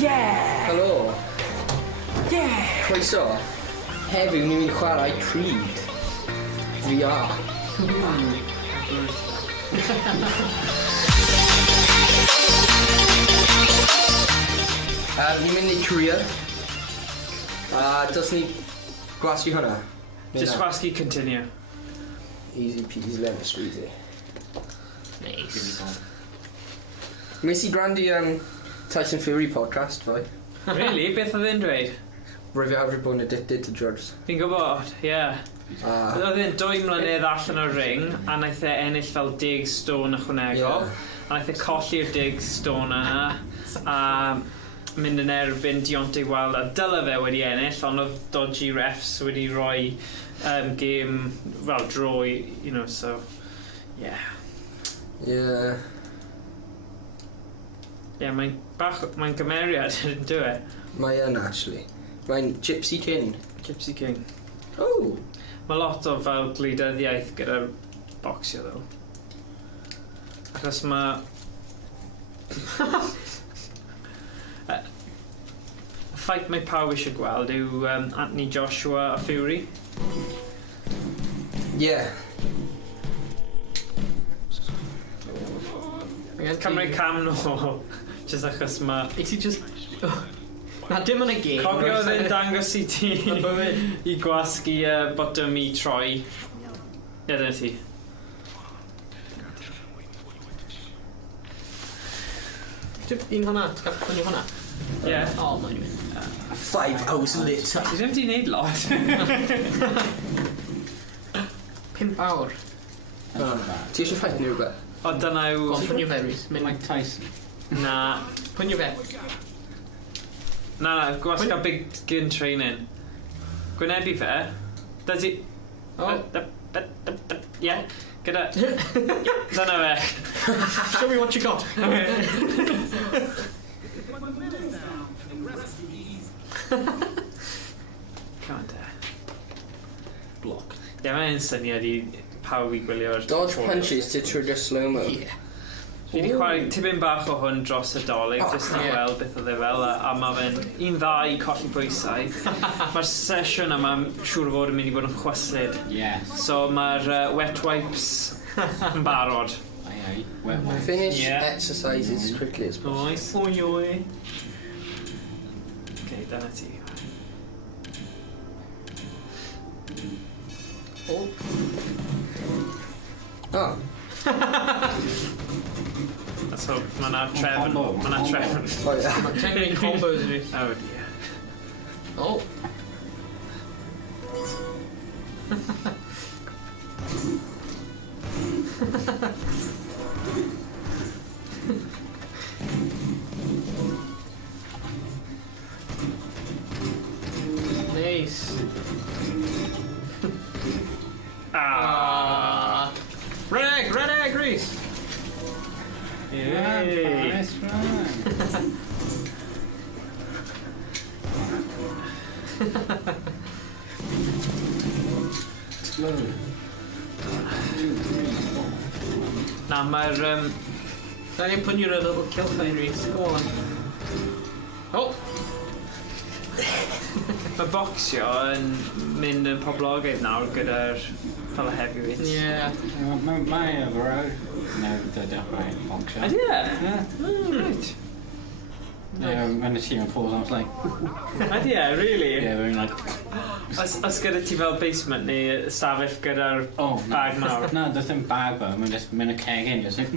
Yeah! Helo. Yeah! Croeso. Heddiw ni'n mynd i chwarae crîw. VR. Ni'n mynd i career. Dos ni gwasgu hwnna. Just gwasgu continue. Easy peasy lemon squeezy. Nice. Mes I gwrandi Tyson Fury podcast, fwy. Really? Beth oedd e'n dweud? Rwy'n awr bod yn addicted to drugs. Fi'n gwybod, ie. Oedd e'n 2 mlynedd allan o'r ring, a naeth e ennill fel 10 stôn ychwanegol. A naeth e colli'r 10 stôn yna, a mynd yn erbyn Deontay Wilder. Dyle fe wedi ennill, ond oedd dodgy refs wedi rhoi game, well, draw, you know, so, yeah. Yeah. Yeah, mae'n gymeriad, do it. Mae yn, actually. Mae'n Gypsy King. Gypsy King. Oh! Mae lot o fel gwleidyddiaeth gyda'r bocsio, ddo. Achos mae... y ffaith mae pawb eisiau gweld yw Anthony Joshua a Fury. Yeah. Cymru cam nôl, just achos mae... Is he just... Na dim yn y game. Cofio oedd e'n dangos I ti I gwasgu bottom I troi. Ie, dyna ti. Un hwnna, ti'n gael pwynio hwnna? Ie. O, mae'n mynd. 5 hours later. Ti ddim di wneud lot. 5 awr. Ti eisiau ffait neu rhywbeth? O, dyna yw... Go, pwynio fe, Rhys. Mike Tyson. Na. Pwynio fe. Na, gwasgu big skin training. Gwynebu fe. Da ti... O. Ie. Gyda... Dyna fe. Show me what you got. Come on, te. Block. Ie, mae'n syniad I pawb I gwylio'r... Dodge punches to trigger slow-mo. Yeah. Fi wedi chwarae tipyn bach o hwn dros y dolyg, jyst I weld beth oedd e fel, a mae fe'n un dda I colli pwysau. Mae'r sesiwn yma siŵr o fod yn mynd I fod yn chwyslyd. Yes. So mae'r wet wipes yn barod. Aye. Wet wipes. Finish Yeah. exercises as quickly as possible. Oes. Oi, oi. Ok, dyna ti. Oh. So mae na trefn. Mae na trefn. Oh, yeah. Mae'n technical combos, Rhys. Oh dear. Oh. Nice. Red egg, Rhys. Yay. Nice one. Explode. 2, 3, 4. Na, mae'r... Da ni'n pwynio'r little kill sign, Rhys. Go on. Oh! Mae bocsio yn mynd yn poblogaidd nawr gyda'r fel y heavyweights. Yeah. Mae'r fawr. No, the dechrau boxer. Ydy e? Yeah. Right. When the team falls on, it's like... Ydy e, really? Yeah, very like... Os gyda ti fel basement neu stafell gyda'r bag mawr? No, does dim bag fo, mae'n just mynd y ceg in, just like...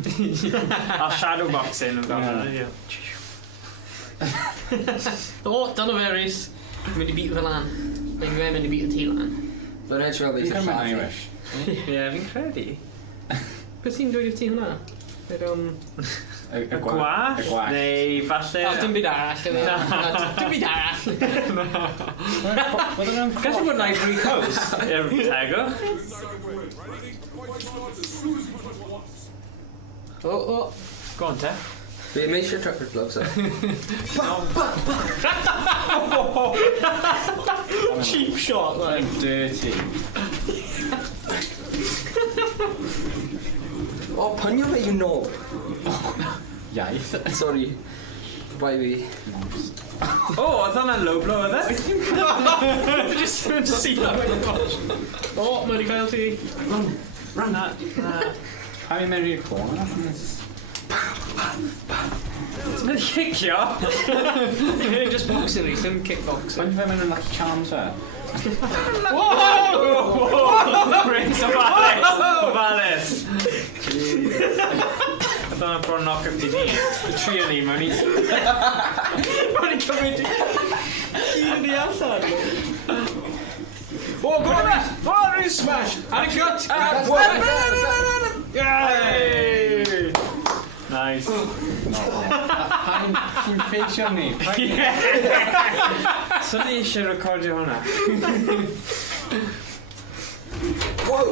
A shadow boxing yn fel yna. O, dyna fe, Rhys. Mynd I beat fe lan. Mae'n mynd I beat y ti lan. Mae'n edrych fel beth Fi'n cymryd Irish. Ie, fi'n credu. Beth sy'n dweud i'r ti hwnna? Y Gwallt? Neu falle... O, dim byd arall. Dim byd arall. Gallu bod yn Ivory Coast i'r tegwch. O. Go on te. Be mae eisiau trapper gloves o? Cheap shot, like. Dirty. O, pynio fe yw nôl. Iaith. Sorry. Bai fi. O, oedd hwnna'n low blow, oedd e? Dwi'n just yn sy'n O, mae wedi cael ti. Run. Na. How you married a corner? Ti'n mynd i cicio? Dwi'n mynd just boxing Rhys, ddim kickboxing. When did I win lucky charms there? Rhys, ofalus. Oedd hwnna'n bron knock-up di ni. Y tri o ni mewn i... Mae'n i cymryd... Gyd ni allan. O, go on! O, Rhys, smash! And a cut! Yay! Nice. Chi'n ffeisio ni? So ni eisiau recordio hwnna? Whoa!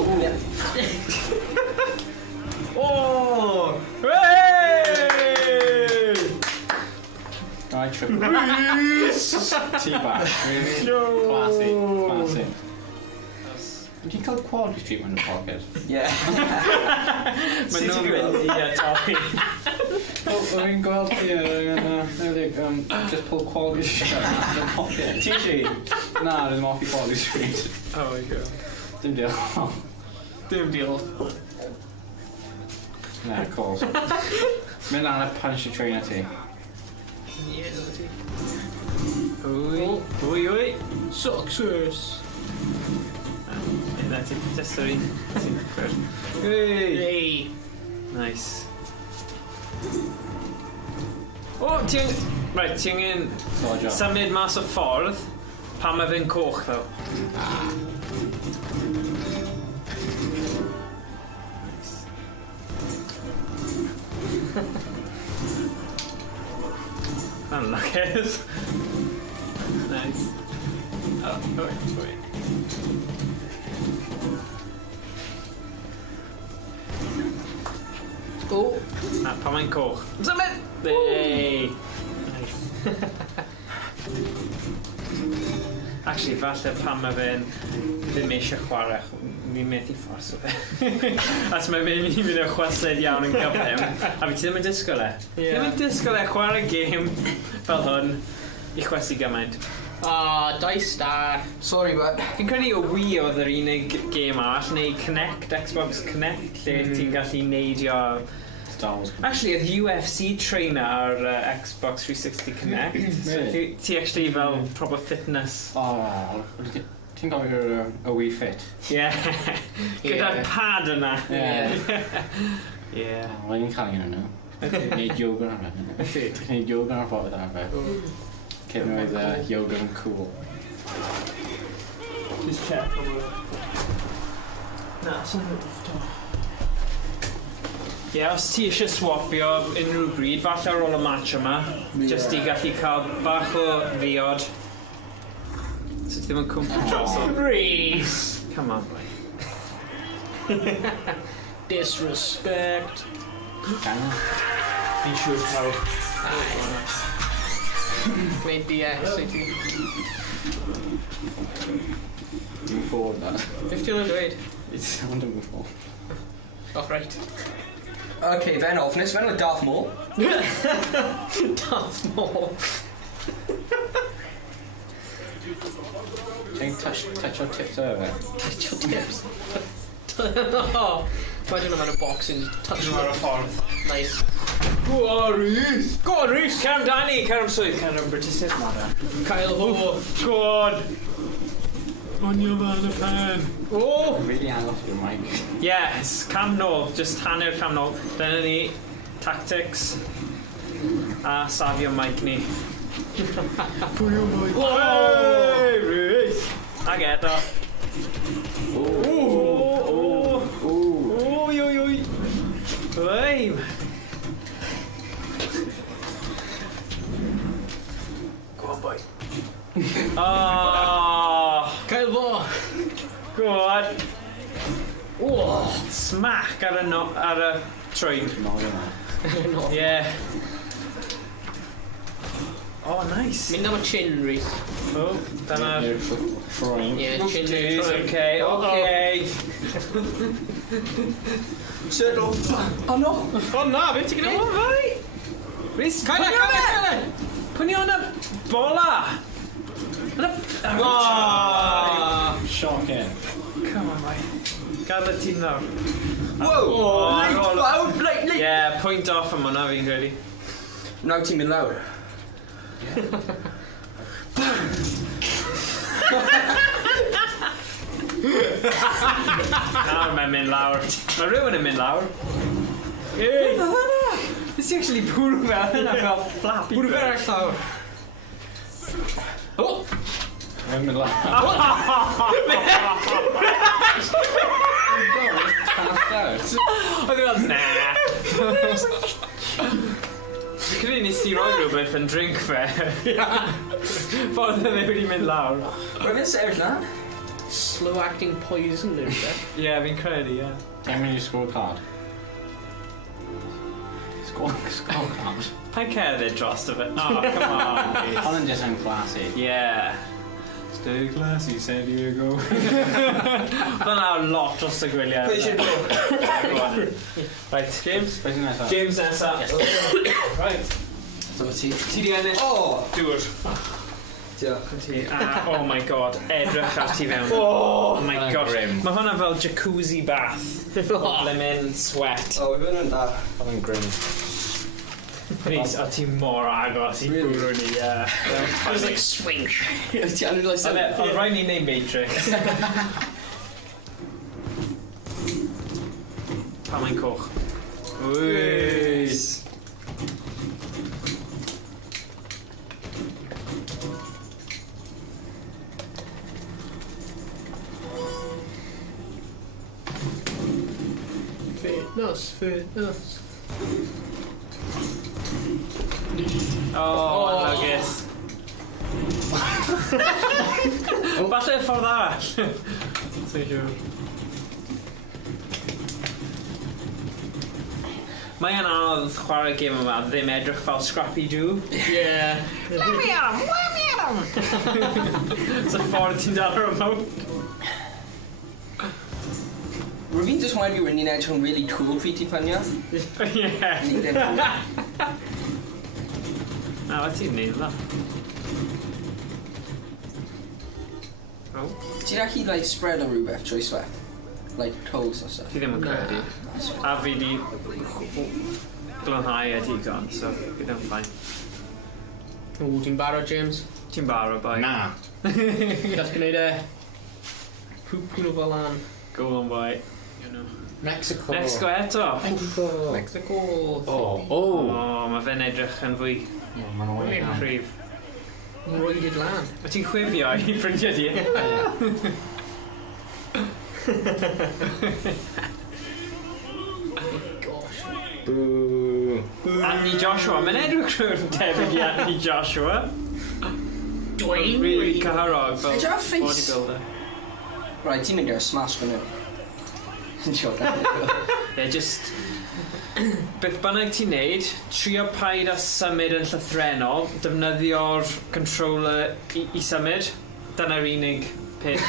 Oh! Hey! Right, triple. Teabag. Really? Classy. Did you call quality treatment in the pocket? Yeah. Mae nhw'n mynd i topi. Owain gweld chi just pull quality shit out of the pocket. T-G? Na, ddim off i quality street. Oh my god. Dim diolch. Dim deal. Na, of course. Mynd lan a punch y train at ti. Wy. Success! Na, ti'n just yr un. Hey! Nice. O, ti'n... Right, ti'n angen Dodge up. symud mas o ffordd pan mae fe'n coch, ddo. Unluckers. Nice. Oh, wait. O! Na, pan mae'n coch. Symud! Hey! Actually, falle pan mae fe'n ddim eisiau chwarae, mi'n methu ffors o fe. As mae fe'n mynd i fynd o chwased iawn yn gyflym, a fi ti ddim yn disgwyl e. Ti ddim yn disgwyl e chwarae game fel hwn i chwesu gymaint. Ah, 2 star. Sorry, but... Fi'n credu o Wii oedd yr unig game arall, neu Connect, Xbox Connect, lle ti'n gallu neidio... Star Wars. Actually, oedd UFC trainer ar Xbox 360 Connect. So ti actually fel proper fitness. Oh, ti'n gofio'r a Wii Fit? Yeah. Gyda'r pad yna. Yeah. Yeah. Wel, ni'n cael un nhw. Neud yoga ar fe. Neud yoga ar ffordd ar fe. Cyn oedd yoga yn cool. Just check. Na, sy'n Ie, os ti eisiau swapio unrhyw bryd, falle ar ôl y match yma, just i gallu cael bach o ddiod. So ti ddim yn cwmpo dros o. Rhys! Come on, boy. Disrespect. Fi'n siŵr pawb. Gwneud DX i ti. Dim ffwrdd that. 50 o'n dweud. It's sound of before. Oh, right. Okay, fe'n offnus, fe'n o Darth Maul. Darth Maul. Ti'n touch your tips over. Touch your tips. Imagine I'm in a box and touch Ar y ffordd. Nice. Go on, Rhys! Go on, Rhys! Cer amdani! Cer am swydd! Cer am British Mara. Kyle Ho. Go on! On your fan y pen. Oh! Really angles your mic. Yes, cam nôl. Just hanner cam nôl. Dyna ni. Tactics. A safio mic ni. Pwy o mic? Hey, Rhys! Ag eto. Oi, oi, oi. Oi. Go on, boy. Oh. Kyle Ho. Go on. Oh. Smack ar y trwyn. No, yna. No. Yeah. Oh, nice. Mynd am y chin, Rhys. Oh, dyna... Throwing. Yeah, chin. Jeez, okay, okay. Settle. Oh no! Oh, na, beth ti'n gwneud? Oh, fai! Rhys, Cael e! Pwni o'n y bola! Shocking. Come on, mate. Gad y tîm nawr. Whoa! Late cloud, late. Yeah, point off am hwnna fi'n credu. Nawr ti'n mynd lawr. Nawr mae'n mynd lawr. Mae rhywun yn mynd lawr. Hey! Beth oedd hwnna? Nes i actually bwrw fel hynna fel flappy. Bwrw fe ar llawr. Oh! Mae'n mynd lawr. Oedd i fel, nah. Dwi'n credu nes i roi rhywbeth yn drink fe. Ffordd oedd e wedi mynd lawr. Mae'n mynd sefyll na? Slow acting poison neu rhywbeth. Ie, fi'n credu, ie. Time when you scorecard. Scorecard. Pa'n cerdded dros dy fe? Oh, come on. Hon yn just yn classy. Yeah. Stay classy, San Diego. Dyna lot dros y gwyliau. Pwy eisiau bod? Right, James? Beth sy'n nesaf? James nesa. Right. Dyma ti. Ti di ennill? O! Dŵr. Diolch. Ti. Oh my god, edrych ar ti fewn. Oh my god. Mae hwnna fel jacuzzi bath. Lemon sweat. O, wyf yn da. Hon yn grim. Rhys, o ti mor agos i bwrw ni, ie. I was like, swing. Ti anwyd like Ond rhaid ni neud Matrix. Pa mae'n coch. Wys. Fitness. Oh, nugget. Falle ffordd arall. Ti'n siŵr. Mae'n anodd chwarae gêm yma ddim edrych fel Scrappy-Doo. Yeah. Whammy at him! It's a ffordd ti'n dal ar y remote. Rwy'n fi'n just wain ni'n edrych yn really cool pryd ti panio. Yeah. Na, wa ti'n neud dda. Oh. Ti'n gallu like spread o rhywbeth trwy sweat? Like coals or stuff? Fi ddim yn credu. A fi di glynhau e digon, so fi ddim ffain. O, ti'n barod, James? Ti'n barod, boi? Na. Gall gwneud e. Pwpwn o fel lan. Go on, boi. You know. Mexico. Mexico eto. Mexico. Oh, mae fe'n edrych yn fwy Mae'n owen. prif. Roedid lan. Wyt ti'n chwifio i ffrindiau di? Gosh. Boo. Anthony Joshua. Mae'n edrych rhywun tebyg i Anthony Joshua. Dwayne Really Reed. cyharog fel Edrych ar face. bodybuilder. Right, ti'n mynd i'r smash fan hyn. Sure, Ie, just... Beth bynnag ti'n neud, trio paid a symud yn llythrenol, defnyddio'r controller i symud. Dyna'r unig peth.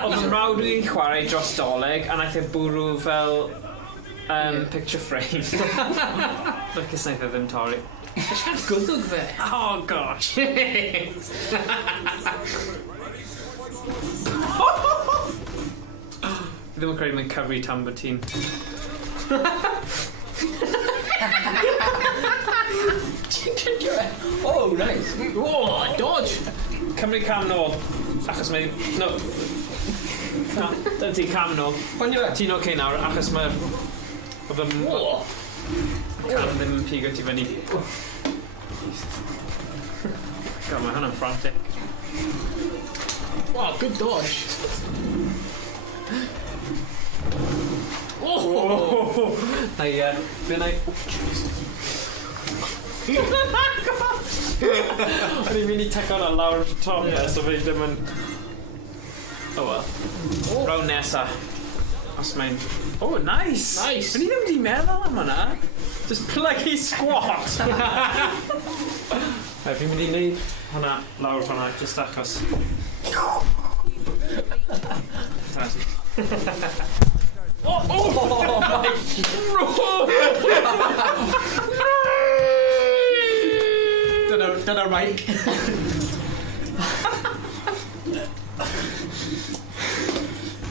Oedd yn rawd i'n chwarae dros doleg, a naeth e bwrw fel picture frame. Lycus naeth e ddim torri. Gwddwg fe. Oh gosh. Ddim yn credu mae'n cyfri tan bod ti'n... Oh, nice. Oh, dodge. Cymru cam nôl, achos mae... No. Na, dyna ti cam nôl. Panio fe? Ti'n oce nawr, achos mae'r... Oedd y... Cam ddim yn pigo ti fyny. God, mae hwnna'n frantic. Wow, good dodge. Oh! Na ie, dwi'n ei... O'n i'n mynd i taco hwnna lawr top e, so fe ddim yn... Oh well. Rawn nesa. Os mae'n... Oh, nice! Nice. O'n i ddim wedi meddwl am hwnna. Just plug-i squat. Fi'n mynd i wneud hwnna lawr hwnna, just achos. Oh my... Dyna'r mic.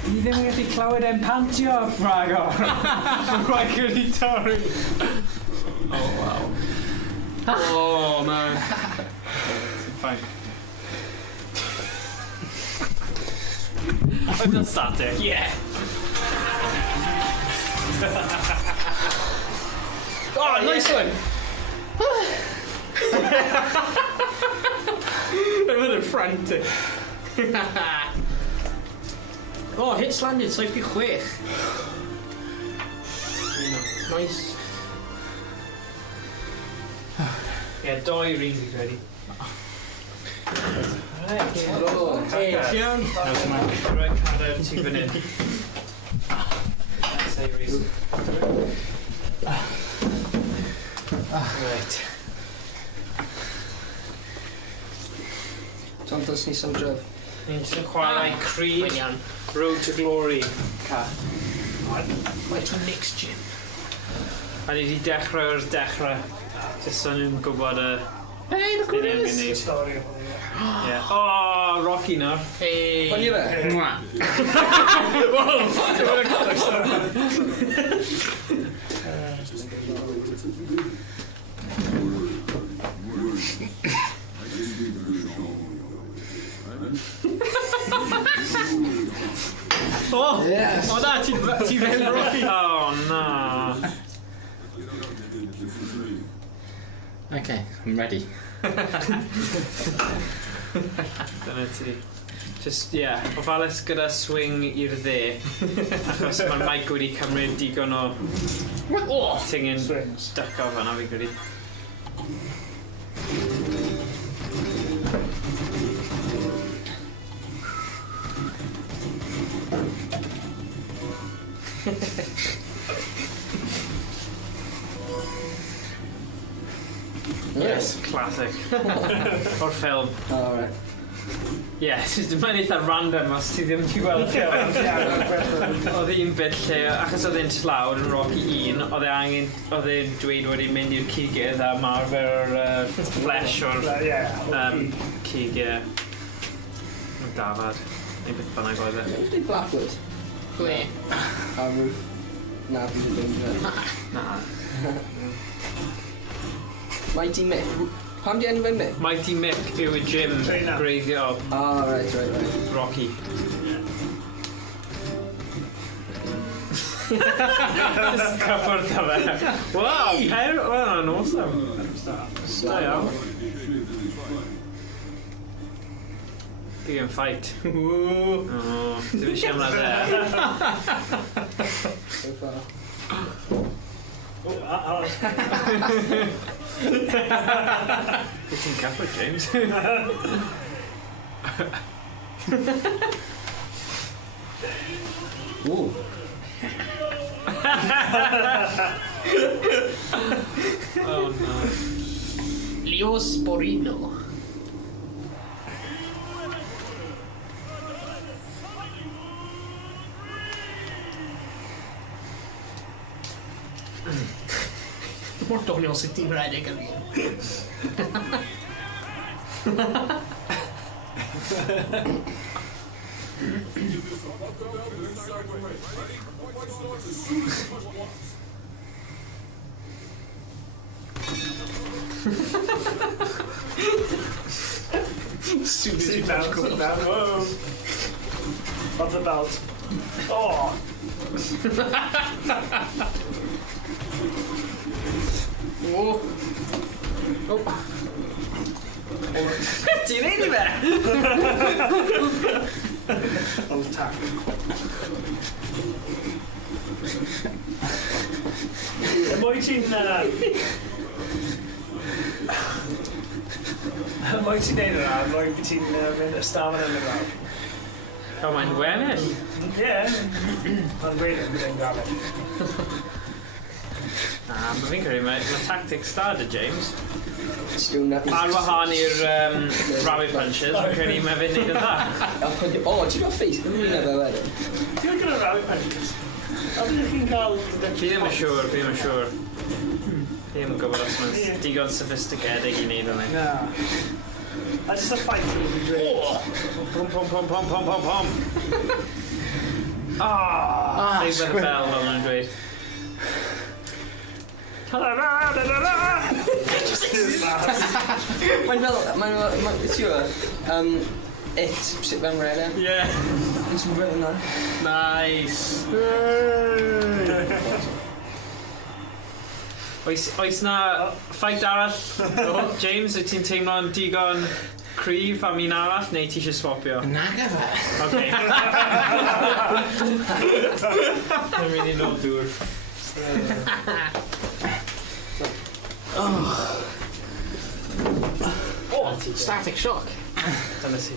Ni ddim yn gallu clywed e'n pantio, Rhagor. Mae'n rhaid wedi torri. Oh, wow. Oh, man. Fine. Oedd yn static. Yeah. Oh, nice one. Mae'n mynd yn frantic. Oh, hits landed, 76. Nice. Ie, 2 rili ready. Hey, John. Rhaid cadair ti fan hyn. Say Rhys. Right. Tom, dos ni symdref. Ni'n sy'n chwarae Creed, Road to Glory. Mae to next gym. A ni wedi dechrau o'r dechrau. Jyst so nhw'n gwybod y... Hey, look at this. Yeah. Oh, Rocky nawr. Hey. Hwn i fe? Oh, Yes. oh, na, ti fel Rocky. Oh, no. Okay, I'm ready. Dyna ti. Just, yeah, ofalus gyda swing i'r dde. Achos mae'r mic wedi cymryd digon o tingin stuck o fanna fi gyda. Yes, classic. O'r ffilm. Alright. Yes, mae'n eitha random os ti ddim ti gweld y ffilm. Oedd un bit lle, achos oedd e'n tlawd yn Rocky 1, oedd e'n dweud wedi mynd i'r cigydd a marfer flesh o'r cigydd. Yn dafad. Neu beth bynnag oedd e. Ydy Blackwood? Ble? A roof. Na, fi ddim yn Na. Mighty Mick. Pam di enw fe Mick? Mighty Mick yw y gym greiddiol Oh, right. Rocky. Just cyffwrdd o fe. Wow, pen... Well, that's awesome. Da iawn. Big and fight. Oh, ddim eisiau ymlaen dde. So far. Wyt ti'n Catholic, James? Ooh. Oh no. Leo Sporino. Mor doniol sy'n Cymraeg yn fi. Sit down. Whoa. What's about? Oh. Oh. Oh. Ti'n neud i fe? On tap. Mwy ti'n... Mwy ti'n neud yna, mwy ti'n mynd ystafell yn y graf. Oh, mae'n wennill. Ie. Ond wedyn, byddai'n grafell. Mae fi'n credu mae tactics da dy James. Ar wahan i'r rabbit punches, fi'n credu mae fe'n neud yn dda. Oh, ti'n gwybod ffeis? Yn mynd efo wedyn. Ti'n gyda rabbit punches? A byddech chi'n cael... Fi ddim yn siŵr, fi ddim yn siŵr. Fi Ddim yn gwybod os mae'n digon sophisticated i wneud hynny. Na. That's just a fight for the dream. Pom. Ah, save the bell fel nhw'n dweud. Mae'n it, sut fe'n red em. Yeah. It's really nice. Nice. Oes na ffaith arall? James, wyt ti'n teimlo'n digon cryf am un arall, neu ti eisiau swapio? Naga fe. Okay. Dwi'n mynd i nôl dŵr. Static shock. Dyna si.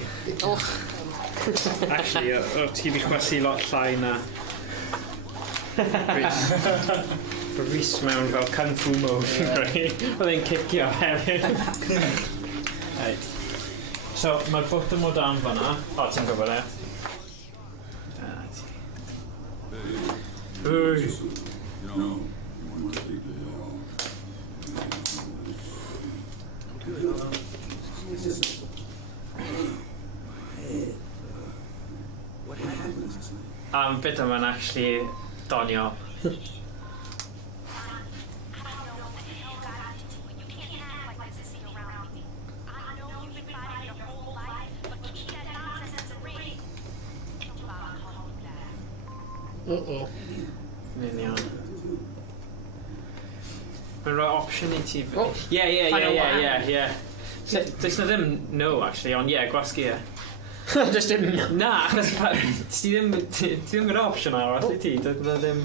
Actually, ti wedi chwysu lot llai na Rhys mewn fel Kung Fu mode. Oedd e'n cicio hefyd. Right. So, mae'r bottom o dan fan'na. O, ti'n gwybod e? Bit yma'n actually donio. Yn iawn. Mae'n rhoi option i ti. Yeah. Does na ddim no, actually, ond gwasgu e. Just didn't. Na, achos ti ddim gyda option arall i ti. Dyna ddim...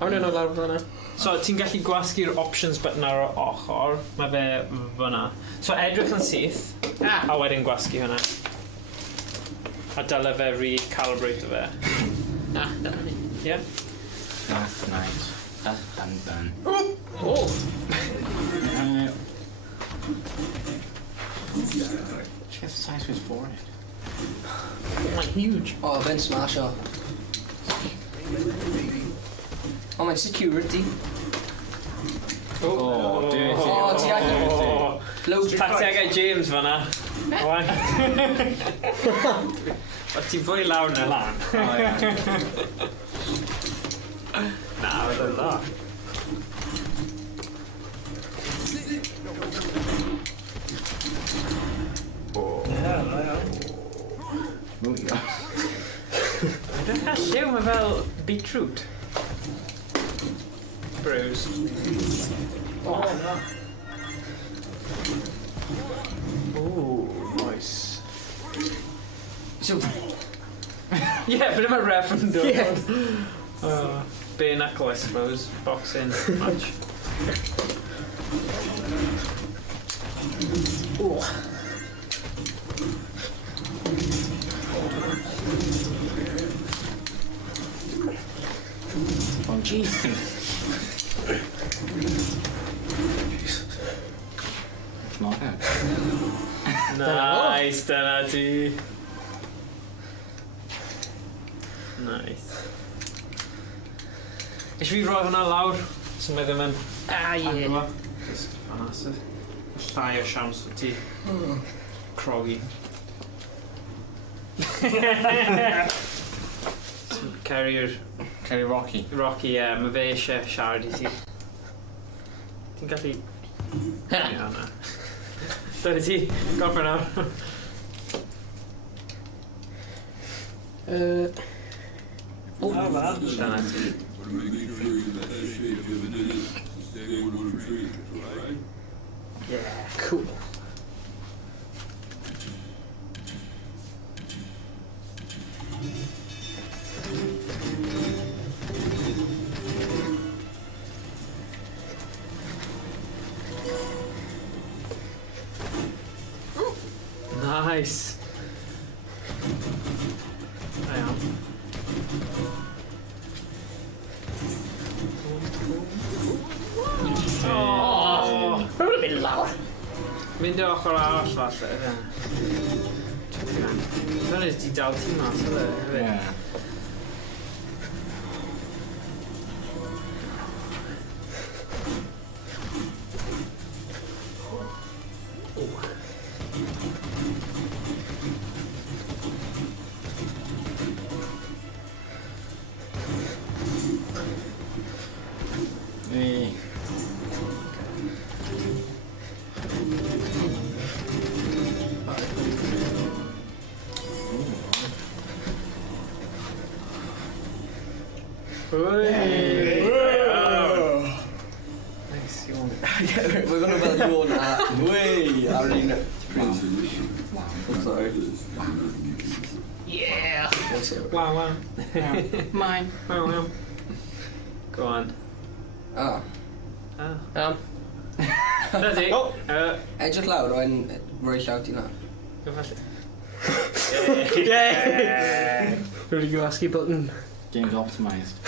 O'n nhw'n lawr fyna. So, ti'n gallu gwasgu'r options button ar y ochr. Mae fe fyna. So, edrych yn syth. A wedyn gwasgu hwnna. A dyle fe recalibrate fe. Na, dyna ni. Yeah? That's nice. That's done. Oh! Check the size of his forehead. Oh, mae'n huge. Oh, fe'n smash o. Oh, mae'n security. Oh, dirty. Oh, ti angen... Loads Tactegau James fan'na. Owain. O ti fwy lawr na lan. Na, oedd yn dda. Moving on. Dwi'n cael lliw, mae fel beetroot. Bruise. Ooh, nice. So, Yeah, bit of a ref and done. Bare knuckle, I suppose. Boxing match. Oh. Oh, jeez. Smart out. Nice, dyna ti. Nice. Eisiau fi roi hwnna lawr, so mae ddim yn... Yeah. Fanasif. Llai o siams o ti. Crogi. Kerry Rocky. Rocky, mae fe eisiau siarad i ti. Ti'n gallu... Ia, na. Dyna ti, gorffen nawr. Man. Dyna ti. Yeah, cool. Nice. Da iawn. Oh! Rwy'n mynd lawr. Mynd o ochr arall falle, ie. Dyna is di dal ti mas, ydw e? Yeah. Nice, iawn. We're gonna fel yawn a... Wey! Ar un... Sorry. Yeah! What's it? Wow. Mine. Wow. Go on. Ah. That's it. Oh. Edrych lawr o'n rhoi llaw ti na. Go falle. Yeah! Really go ASCII button. Game's optimised.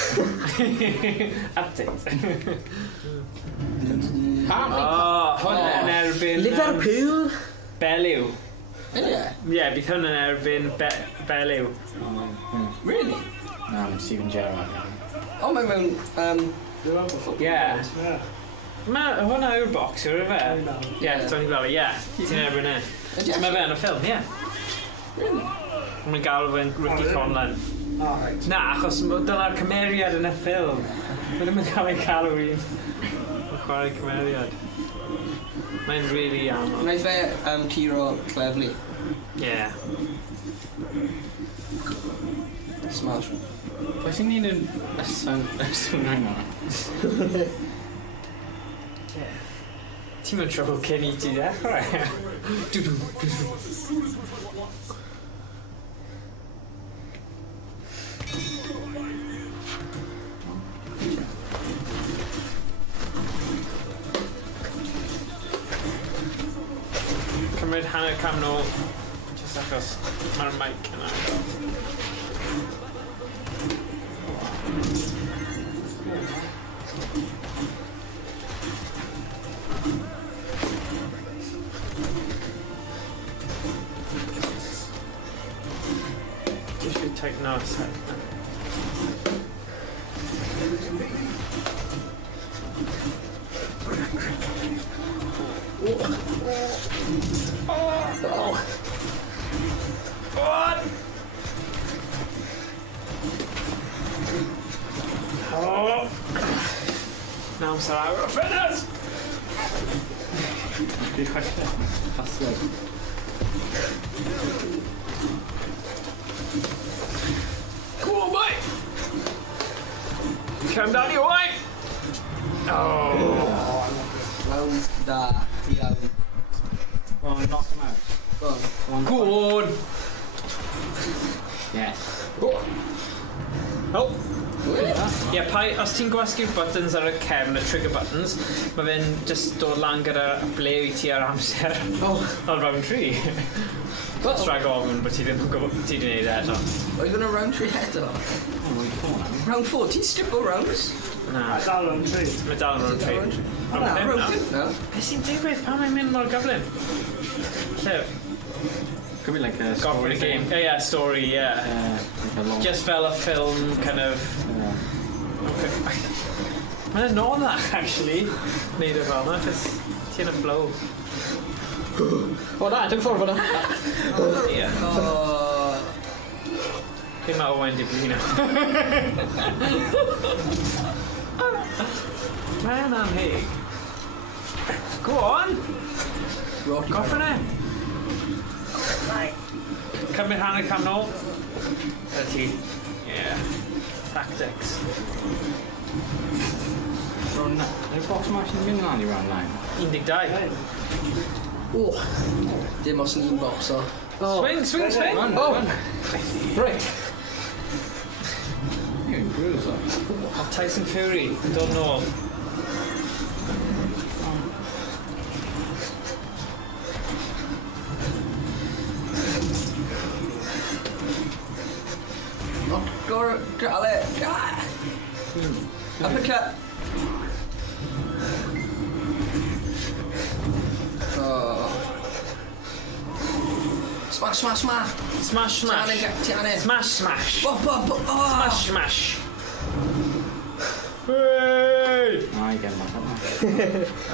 Update. Oh. Hwn yn erbyn... Liverpool? Beliw. Ie? Ie, bydd hwn yn erbyn Beliw. Really? No, Stephen Gerrard. O, mae mewn... Ie. Hwna yw'r box, yw'r fe? Ie, Tony Gwely, ie. Ti'n erbyn e. Mae fe yn y ffilm, ie. Really? Mae'n galw fe'n Ricky Conlan. Na, achos dyna'r cymeriad yn y ffilm. Mae ddim yn cael ei calw un. Mae'n chwarae cymeriad. Mae'n really anodd. Wnaeth fe tiro cleflu. Ie. Smash. Pwy sy'n neud y swn rhaid yma? Ti'n mynd trouble cyn i ti dechrau. Cymryd hanner cam nôl. Just achos mae'r mic yna. Just be tight now, sorry. Now I'm sorry, we're finished! Come on, mate! Come down here, Owain! Oh! Round da. Iawn. Well, knock him out. Go on. Go on! Yes. Oh! Ie, os ti'n gwasgu'r buttons ar y cefn, y trigger buttons, mae fe'n just dod lan gyda blew i ti ar amser o'r round 3. Just rhag ofyn bod ti ddim yn gwybod ti wedi gwneud eto. Are you gonna round 3 eto? Round 4? Ti'n strippo rounds? Na. Dal yn tri. Mae dal yn round 3. Na, round 5 na. Be sy'n digwydd pan mae'n mynd mor gyflym? Lle? Could be like a Gofyn y game. Yeah, story, yeah. Like a long... Just fel a film, kind of... Mae'n anoddach, actually, neud o fel yna, chos ti yn y flow. O na, dwi'n ffwrdd o'na. Ie. Pryd mae Owain di blino. Mae'n anheg. Go on! Goffin e! Cymryd hanner cam nôl. Ydy ti. Yeah. Tactics. Yw'r box match yn mynd lan i round 9? 12. Dim os yn un box o. Swing! Right. You're in bruise, O, Tyson Fury, dod nôl. Go, gael e. Uppercut. Smash. Smash. Tiane. Smash. Smash. Hey! Oh, I get that.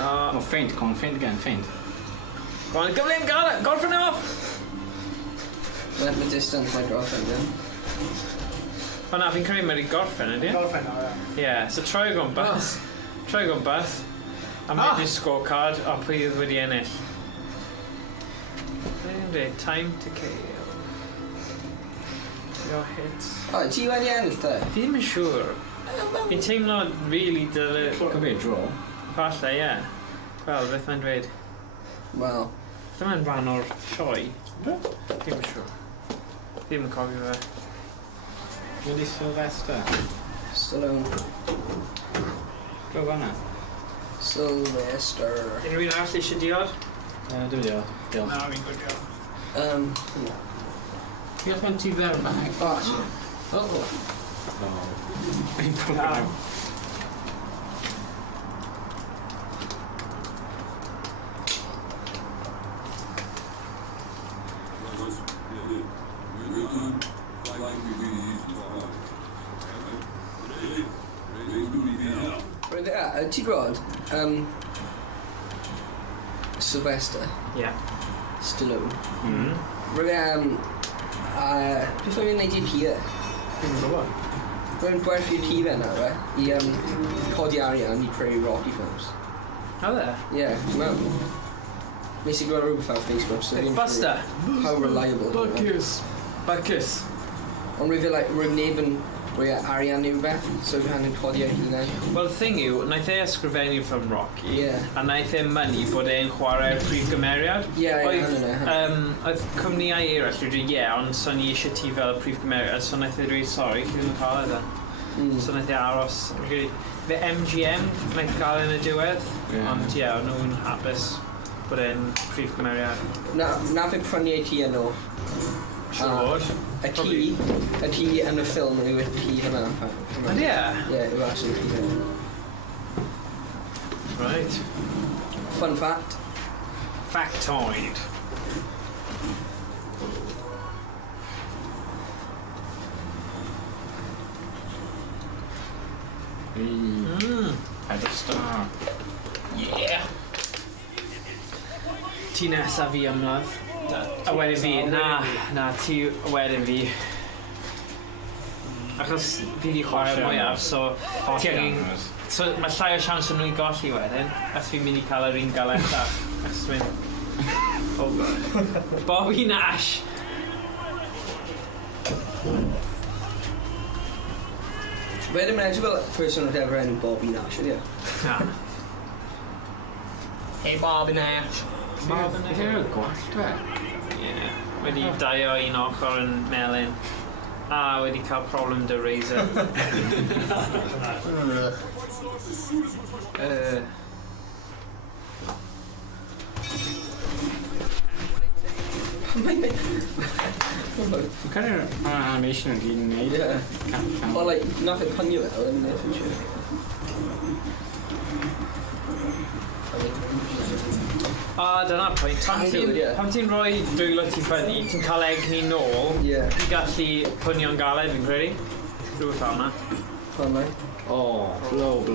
Oh, faint. Come on, faint again, faint. Go on, gyflym, gael it. Gorffen off. Let me distance my girlfriend, yeah. O na, fi'n credu mae'n gorffen, ydy? Gorffen o, ie. Ie, so troi o gwmpas. A mynd i'r scorecard, o pwy oedd wedi ennill. Time to kill. Your hits. O, ti wedi ennill te? Fi ddim yn siŵr. Fi'n teimlo really dyle... Could be a draw. Falle, ie. Wel, beth mae'n dweud? Wel, Dyma yn rhan o'r sioe. Ddim yn siŵr. Ddim yn cofio fe. Wedi Sylvester. Stallone. Rwy'n fanna. Sylvester. Unrhyw un arall eisiau diod? Dwi'n diolch. Diolch. Na, fi'n gwybio. Diolch fan ti fer bag. O, actually. O. No. Ein problem. Ti'n gwybod, Sylvester Ie. Stallone. Mm. Beth oedd yn neud i'r ci e? Ddim yn gwybod. Rwy'n gwerthu'r ci fe nawr, I codi arian I creu Rocky films. How there? Ie, ti'n meddwl? Nes I gweld rhywbeth ar Facebook, so ddim Buster. how reliable. Bacchus. Ond rwy'n neb yn rhoi arian I rhywbeth, so rwy'n yn codi ar hunan. Well, the thing yw, naeth e ysgrifennu from Rocky, Ie. a naeth e mynnu bod e'n chwarae'r prif gymeriad. Ie, Oedd cwmnïau eraill wedi dweud, ie, ond so ni eisiau ti fel y prif gymeriad, so naeth e dweud, sorry, chi ddim yn cael edrych. So naeth e aros. Fe MGM naeth gael yn y diwedd, ond ie, nhw'n hapus bod e'n prif gymeriad. Na fe prynu ei ci yno. Siwr. Y ci yn y ffilm yw y ci hynna. Ond ie? Ie, yw actually ci hynna. Right. Fun fact. Factoid. Head of star. Yeah. Ti nesaf fi ymladd. A wedyn fi, na, ti wedyn fi. Achos fi di chwarae mwyaf, so ti angen... So mae llai o sians yn nhw'n golli wedyn, as fi'n mynd I cael yr un galetach. Achos mynd... Oh god. Bobby Nash! Wedyn mae'n edrych fel person who'd ever enw Bobby Nash, ydy o? Na. Hey Bob Nash. Ydyn gwallt fe? Ie. Wedi daio un ochr yn melyn. A wedi cael problem dy razor. Kind of animation yn gyd yn neud. Ie. Well, like, nath e pynnu fe, oedd yn neud yn siŵr. A dyna'r pwynt. Pan ti'n rhoi dwylo ti ffynnu, ti'n cael egni nôl, Ie. ti'n gallu pwnio'n galed, fi'n credu. Rhywbeth fel yna. Pan mai. Oh, blow.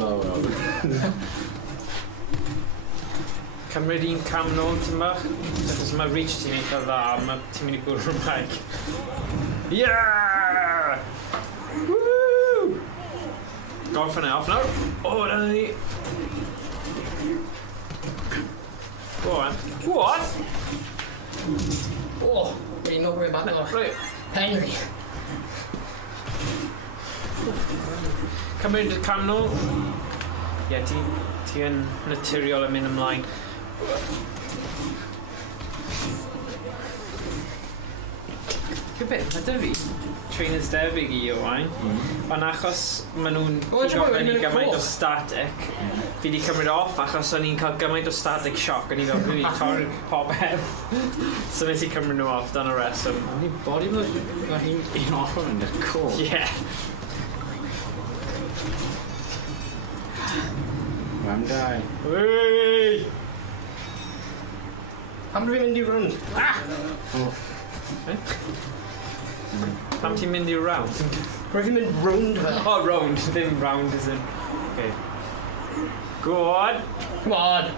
Cymryd un cam nôl ti'n bach. Achos mae reach ti'n eitha dda, mae ti'n mynd I bwrw Rhymraeg. Yeah! Woo! Gorffen e off nawr. O, dyna ni. Go on. What? Oh, wedi nofio bach o. Right. Henry. Cymryd y cam nôl. Ie, ti yn naturiol yn mynd ymlaen. Gybeth, mae dy fi trainers debyg I Owain, ond achos maen nhw'n gofyn I gymaint o static, fi wedi cymryd off achos o'n i'n cael gymaint o static shock, o'n i'n fel rili torri popeth. So nes I cymryd nhw off, dan y reswm. O'n I bodybuilder, mae hi'n un ochr yn dweud cool. Yeah. Mam dau. Wey! Pam rwy'n mynd I rwnd? Pam ti'n mynd i'r round? Rwy'n mynd rwnd fe. Oh, round, ddim round as in... Okay. Go on! Come on.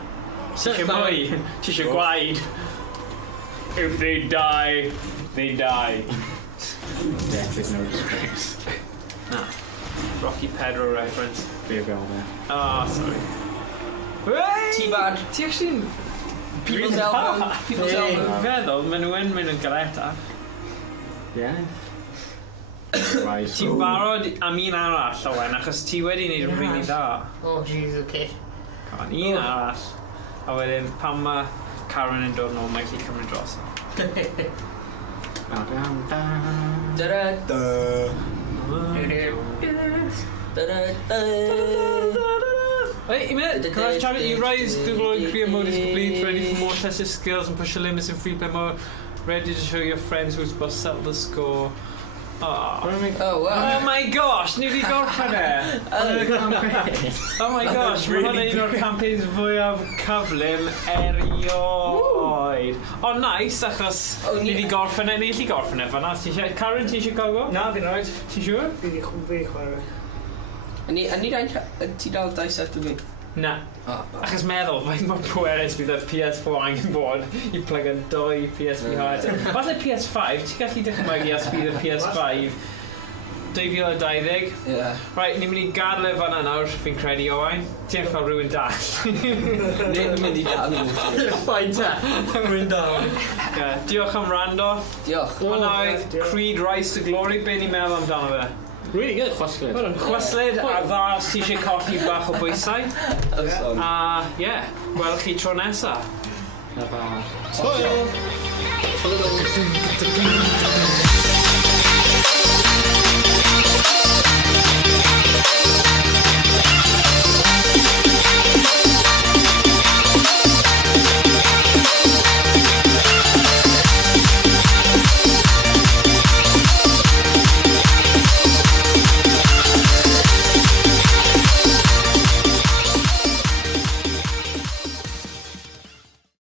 Ti eisiau mwy? Ti eisiau gwaed? If they die, they die. Death is no disgrace. Na. Rocky Pedro reference. Be fel fe. Oh, sorry. Wey! T-bad. Ti actually... People's elbow. People's elbow. Feddwl, maen nhw yn mynd yn galetach. Yeah. Ti'n barod am un arall, Owain, achos ti wedi gwneud yn rili dda. Oh, jeez, okay. Come on, un arall. A wedyn, pan mae Carwyn yn dod nôl, mae chi cymryd dros. Wait, a minute. Crash target, you rise through glowing career mode is complete, ready for more tested skills and push your limits in free play mode. Ready to show your friends who's both settle the score. Oh. Oh, wow. Oh my gosh, ni wedi gorffen e. Oh my gosh, mae hwnna un o'r campaigns fwyaf cyflym erioed. O, nice, achos ni wedi gorffen e, ni wedi gorffen e fan'na. Carwyn, ti eisiau gogo? Na, fi'n rhaid. Ti'n siŵr? Fi chwarae. A ni ti dal dice after fi? Na. Achos meddwl, faint mor pwerus bydd y PS4 angen bod I plug yn 2 PSVR. Falle PS5, ti'n gallu dychmygu os bydd y PS5 2020. Right, ni'n mynd I gadw fan'na nawr, fi'n credu Owain. Ti'n cael rhywun dall. Nid yn mynd I dal ni. Fine ta. Rhywun dall. Diolch am rando. Diolch. Hwna oedd Creed Rise to Glory. Be ni'n meddwl amdano fe? Really good, chwasglyd. Chwyslyd a dda os ti eisiau colli bach o bwysau. A, gweld chi tro nesaf. Na ba. Hwyl!